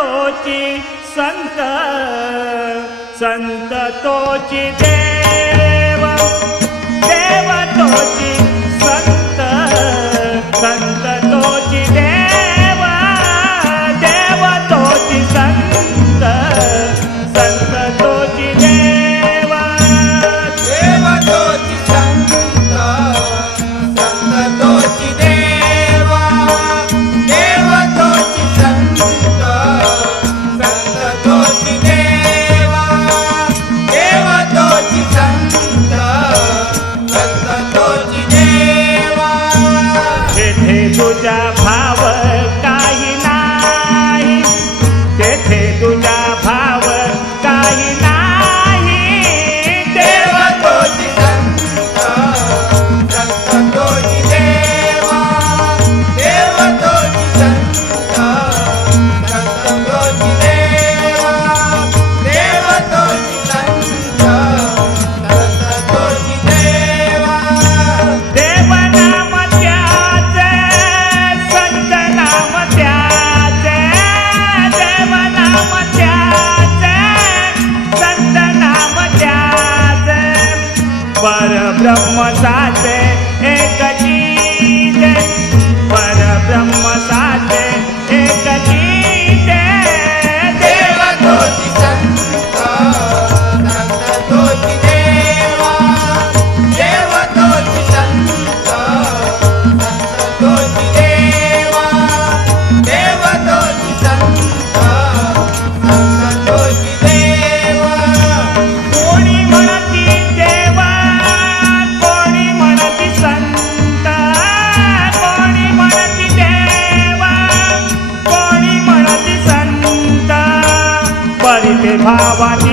तोची संत संत तोची देव देव तोची संत संत तोची देव देव तोची संत संत तोची देव देव तोची संत संत तोची देव देव तोची संत संत तोची देव देव तोची संत संत तोची देव तेथे तुझा भाव काही नाही तेथे तुझा भाव काही नाही देव तोची संत संत तोची देव देव तोची संत संत तोची देव देव तोची संत संत तोची देव देव नाम त्याचे संत नाम त्याचे देव नाम त्याचे संत नाम त्याचे परब्रह्म साचे एक चीते परब्रह्म साचे एक चीते देव तोची संत संत तोची देव देव तोची संत संत तोची देव देव तोची संत संत तोची देव कोणी म्हणती देवा कोणी म्हणती संत कोणी म्हणती देवा कोणी म्हणती संत परिते भावानी